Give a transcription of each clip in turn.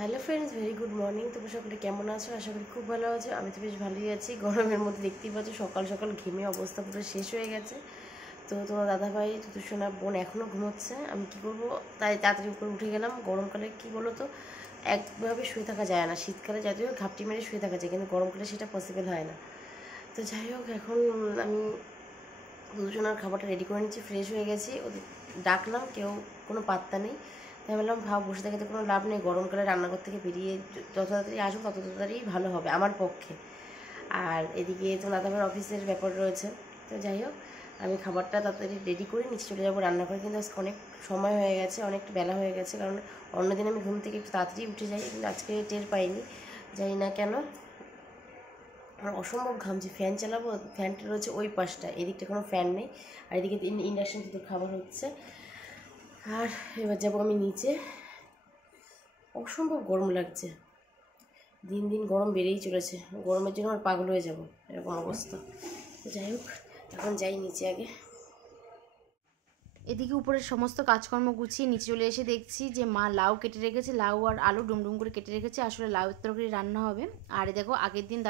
Hello friends, very good morning. তোমরা সকলে কেমন আছো? আশা করি খুব ভালো আছো। আমি তো বেশ ভালোই আছি। গরমের মধ্যে দেখতেই পাচ্ছ সকাল সকাল ঘেমে অবস্থা পুরো শেষ হয়ে গেছে। তো তোমার দাদাভাই তুতুসোনা বোন এখনও ঘুমোচ্ছে। আমি কী করবো, তাই তাড়াতাড়ি উপরে উঠে গেলাম। গরমকালে কী বলো তো, একভাবে শুয়ে থাকা যায় না। শীতকালে যদিও ঘাপটি মেরে শুয়ে থাকা যায়, কিন্তু গরমকালে সেটা পসিবল হয় না। তো যাই হোক, এখন আমি দুজনের খাবারটা রেডি করে নিচ্ছি, ফ্রেশ হয়ে গেছি। ওদের ডাকলাম, কেউ কোনো পাত্তা নেই। তাই বললাম বসে থাকতে কোনো লাভ নেই, গরমকালে রান্নাঘর থেকে বেরিয়ে যত তাড়াতাড়ি আসুক তত তাড়াতাড়ি ভালো হবে আমার পক্ষে। আর এদিকে তো দাদাভাইয়ের অফিসের ব্যাপার রয়েছে। তো যাই হোক, আমি খাবারটা তাড়াতাড়ি রেডি করে নিচে চলে যাবো রান্নাঘরে। কিন্তু আজকে অনেক সময় হয়ে গেছে, অনেকটা বেলা হয়ে গেছে, কারণ অন্যদিন আমি ঘুম থেকে একটু তাড়াতাড়ি উঠে যাই, কিন্তু আজকে টের পাইনি, জানি না কেন। আর অসম্ভব ঘামছি। ফ্যান চালাবো, ফ্যানটা রয়েছে ওই পাশটা, এদিকটা কোনো ফ্যান নেই। আর এদিকে ইন্ডাকশন কিন্তু খাবার হচ্ছে। আর এবার যাবো আমি নিচে। অসম্ভব গরম লাগছে, দিন দিন গরম বেড়েই চলেছে। গরমের জন্য আমার পাগল হয়ে যাব, এরকম অবস্থা। তো যাই হোক, এখন যাই নিচে আগে। এদিকে উপরের সমস্ত কাজকর্ম গুছিয়ে নিচে চলে এসে দেখছি যে মা লাউ কেটে রেখেছে, লাউ আর আলু ডুমডুম করে কেটে রেখেছে। আসলে লাউয়ের তরকারি রান্না হবে। আর দেখো, আগের দিন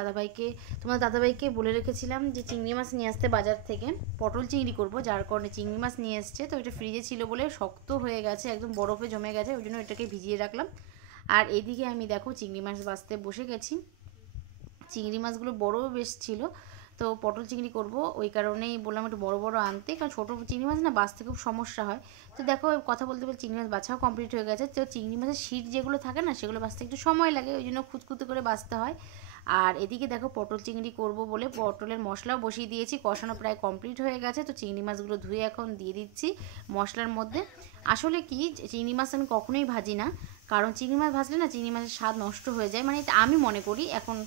তোমার দাদাভাইকে বলে রেখেছিলাম যে চিংড়ি মাছ নিয়ে আসতে বাজার থেকে, পটল চিংড়ি করব, যার কারণে চিংড়ি মাছ নিয়ে এসছে। তো এটা ফ্রিজে ছিল বলে শক্ত হয়ে গেছে, একদম বরফে জমে গেছে, ওই জন্য এটাকে ভিজিয়ে রাখলাম। আর এদিকে আমি দেখো চিংড়ি মাছ বাছতে বসে গেছি। চিংড়ি মাছগুলো বড়ও বেশ ছিল, তো পটল চিংড়ি করব, ওই কারণেই বললাম একটু বড় বড় আনতে, কারণ ছোটো চিংড়ি মাছ না বাছতে খুব সমস্যা হয়। তো দেখো, কথা বলতে বলতে চিংড়ি মাছ বাছাও কমপ্লিট হয়ে গেছে। তো চিংড়ি মাছের শীট যেগুলো থাকে না, সেগুলো বাছতে একটু সময় লাগে, ওই জন্য খুঁতখুঁতে করে বাছতে হয়। আর এদিকে দেখো, পটল চিংড়ি করব বলে পটলের মশলাও বসিয়ে দিয়েছি, কষানো প্রায় কমপ্লিট হয়ে গেছে। তো চিংড়ি মাছগুলো ধুয়ে এখন দিয়ে দিচ্ছি মশলার মধ্যে। আসলে কি, চিংড়ি মাছ আমি কখনোই ভাজি না, কারণ চিংড়ি মাছ ভাজলে না চিংড়ি মাছের স্বাদ নষ্ট হয়ে যায়, মানে এটা আমি মনে করি। এখন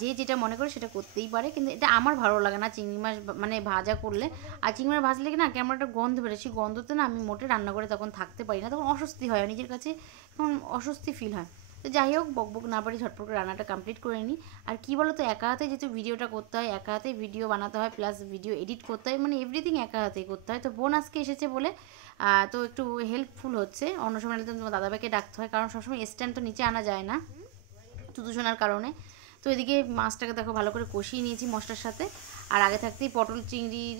যে যেটা মনে করে সেটা করতেই পারে, কিন্তু এটা আমার ভালো লাগে না চিংড়ি মাছ মানে ভাজা করলে। আর চিংড়ি মাছ ভাজলে কি না, কেমন একটা গন্ধ বেরোয়, সেই গন্ধতে না আমি মোটে রান্না করে তখন থাকতে পারি না, তখন অস্বস্তি হয় নিজের কাছে, তখন অস্বস্তি ফিল হয়। তো যাই হোক, বকবক না পারি, ঝটপট করে রান্নাটা কমপ্লিট করে নিই। আর কী বলো তো, একা হাতে যেহেতু ভিডিওটা করতে হয়, একা হাতে ভিডিও বানাতে হয়, প্লাস ভিডিও এডিট করতে হয়, মানে এভরিথিং একা হাতেই করতে হয়। তো বোন আজকে এসেছে বলে তো একটু হেল্পফুল হচ্ছে। অন্য সময় তোমার দাদাভাইকে ডাকতে হয়, কারণ সবসময় স্ট্যান্ড তো নিচে আনা যায় না তুতুসোনার কারণে। তো এদিকে মাছটাকে দেখো ভালো করে কষিয়ে নিয়েছি মশলার সাথে। আর আগে থাকতেই পটল চিংড়ির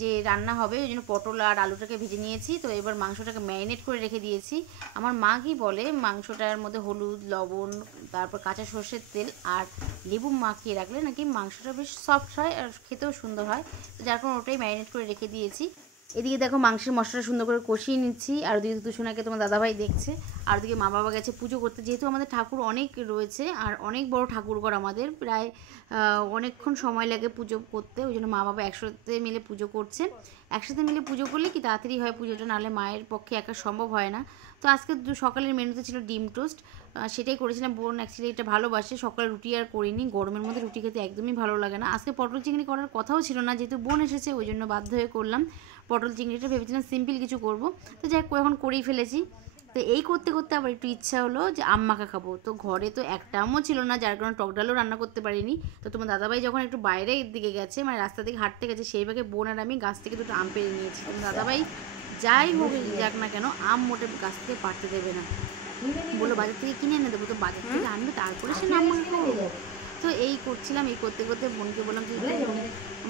যে রান্না হবে, ওই জন্য পটল আর আলুটাকে ভেজে নিয়েছি। তো এবার মাংসটাকে ম্যারিনেট করে রেখে দিয়েছি। আমার মা কি বলে, মাংসটার মধ্যে হলুদ, লবণ, তারপর কাঁচা সর্ষের তেল আর লেবু মাখিয়ে রাখলে নাকি মাংসটা বেশ সফট হয় আর খেতেও সুন্দর হয়। তো যার কারণে ওটাই ম্যারিনেট করে রেখে দিয়েছি। এদিকে দেখো, মাংসের মশলাটা সুন্দর করে কষিয়ে নিচ্ছি। আর ওদিকে তুতুসোনাকে তোমার দাদাভাই দেখছে। আর ওদিকে মা বাবা গেছে পুজো করতে, যেহেতু আমাদের ঠাকুর অনেক রয়েছে, আর অনেক বড় ঠাকুরঘর আমাদের, প্রায় অনেকক্ষণ সময় লাগে পুজো করতে, ওই জন্য মা বাবা একসাথে মিলে পুজো করছে। একসাথে মিলে পুজো করলে কি তাড়াতাড়ি হয় পুজোটা, নাহলে মায়ের পক্ষে একা সম্ভব হয় না। তো আজকে সকালের মেনুতে ছিল ডিম টোস্ট, সেটাই করেছিলাম। বোন অ্যাকচুয়ালি এটা ভালোবাসে, সকালে রুটি আর করিনি, গরমের মধ্যে রুটি খেতে একদমই ভালো লাগে না। আজকে পটল চিংড়ি করার কথাও ছিল না, যেহেতু বোন এসেছে ওই জন্য বাধ্য হয়ে করলাম পটল চিংড়িটা। ভেবেছিলাম সিম্পল কিছু করব, তো যাই হোক এখন করেই ফেলেছি। তো এই করতে করতে আবার একটু ইচ্ছা হলো যে আম মাখা খাবো। তো ঘরে তো একটা আমও ছিল না, যার কারণে টক ডালও রান্না করতে পারিনি। তো তোমার দাদাভাই যখন একটু বাইরের দিকে গেছে, মানে রাস্তা থেকে হাঁটতে গেছে, সেই ভাগে বোন আর আমি গাছ থেকে দুটো আম পেড়ে নিয়েছি। তোমার দাদাভাই যাই হোক যাক না কেন, আম মোটে গাছ থেকে পাড়তে দেবে না, বললো বাজার থেকে কিনে এনে দেবো। তো বাজার থেকে আনবে, তারপরে সে আম মাখা খাবো। তো এই করছিলাম, এই করতে করতে বোনকে বললাম যে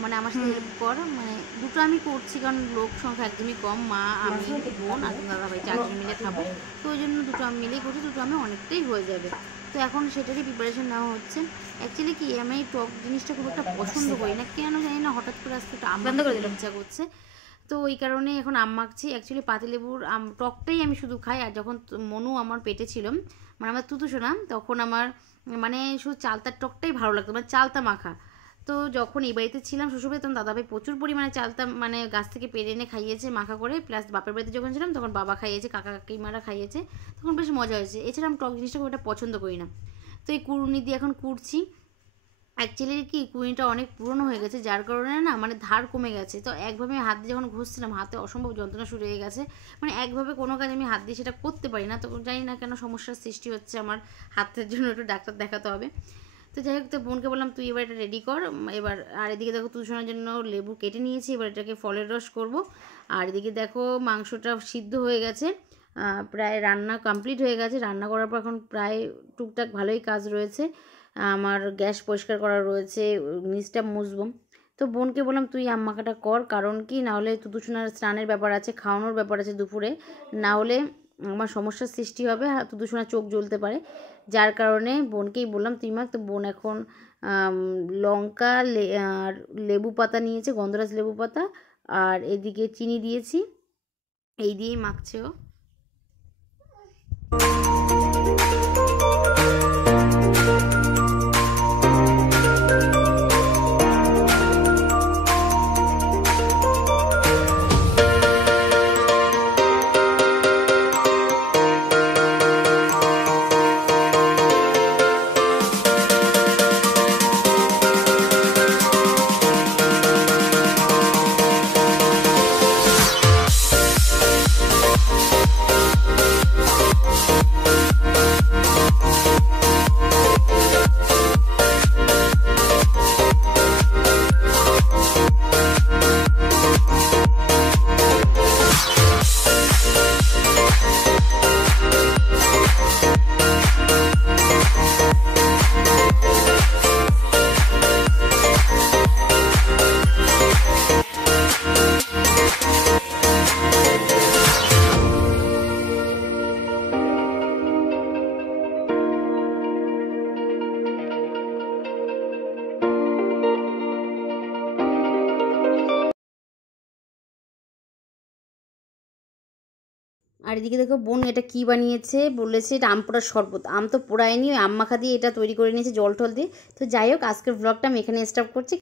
মানে আমার সাথে হেল্প কর, মানে দুটো আমি করছি, কারণ লোক সংখ্যা একদমই কম, মা আমি বোন আর দাদাভাই চারজন মিলে খাবো। তো ওই জন্য দুটো আমি মিলেই করছি, দুটো আমি অনেকটাই হয়ে যাবে। তো এখন সেটারই প্রিপারেশন নেওয়া হচ্ছে। অ্যাকচুয়ালি কি, আমি টক জিনিসটা খুব একটা পছন্দ করি না, কেন জানি না, হঠাৎ করে আজকে একটু আম বন্ধ করে দিতে ইচ্ছা করছে। তো ওই কারণে এখন আম মাখছি। অ্যাকচুয়ালি পাতিলেবুর টকটাই আমি শুধু খাই। আর যখন মনু আমার পেটে ছিল, মানে আমার তুতুসোনা, তখন আমার মানে শুধু চালতার টকটাই ভালো লাগতো, মানে চালতা মাখা। তো যখন এই বাড়িতে ছিলাম শ্বশুরবাড়িতে, তখন দাদাভাই প্রচুর পরিমাণে চালতা মানে গাছ থেকে পেরে এনে খাইয়েছে মাখা করে, প্লাস বাপের বাড়িতে যখন ছিলাম তখন বাবা খাইয়েছে, কাকা কাকিমারা খাইয়েছে, তখন বেশ মজা হয়েছে। এছাড়া আমি টক জিনিসটা খুব একটা পছন্দ করি না। তো এই কুড়ুনি দিয়ে এখন কুড়ছি। অ্যাকচুয়ালি কি, কুড়িটা অনেক পুরনো হয়ে গেছে, যার কারণে না মানে ধার কমে গেছে। তো একভাবে আমি হাত দিয়ে যখন ঘষছিলাম, হাতে অসম্ভব যন্ত্রণা শুরু হয়ে গেছে, মানে একভাবে কোনো কাজ আমি হাত দিয়ে সেটা করতে পারি না। তো জানি না কেন সমস্যার সৃষ্টি হচ্ছে, আমার হাতের জন্য একটু ডাক্তার দেখাতে হবে। তো যাই হোক, তো বোনকে বললাম তুই এবার এটা রেডি কর এবার। আর এদিকে দেখো, তুষণার জন্য লেবু কেটে নিয়েছি, এবার এটাকে ফলের রস করব। আর এদিকে দেখো মাংসটা সিদ্ধ হয়ে গেছে, প্রায় রান্না কমপ্লিট হয়ে গেছে। রান্না করার পর এখন প্রায় টুকটাক ভালোই কাজ রয়েছে। আমার গ্যাস পরিষ্কার করা রয়েছে, নিচটা মুছবো। তো বোনকে বললাম তুই আম মাখাটা কর, কারণ কি নাহলে তুতুসোনার স্নানের ব্যাপার আছে, খাওয়ানোর ব্যাপার আছে দুপুরে, না হলে আমার সমস্যার সৃষ্টি হবে, আর তুতুসোনার চোখ জ্বলতে পারে। যার কারণে বোনকেই বললাম তুই মাখ। তো বোন এখন লঙ্কা আর লেবু পাতা নিয়েছে, গন্ধরাজ লেবু পাতা, আর এদিকে চিনি দিয়েছি, এই দিয়েই মাখছে ও। আর এদিকে দেখো বোন এটা কি বানিয়েছে, বলেছে এটা আম পোড়ার শরবত। আম তো পোড়ায়নি, ওই আম মাখা দিয়ে এটা তৈরি করে নিয়েছে জল টল দিয়ে। তো যাই হোক, আজকের ব্লগটা আমি এখানে স্টপ করছি।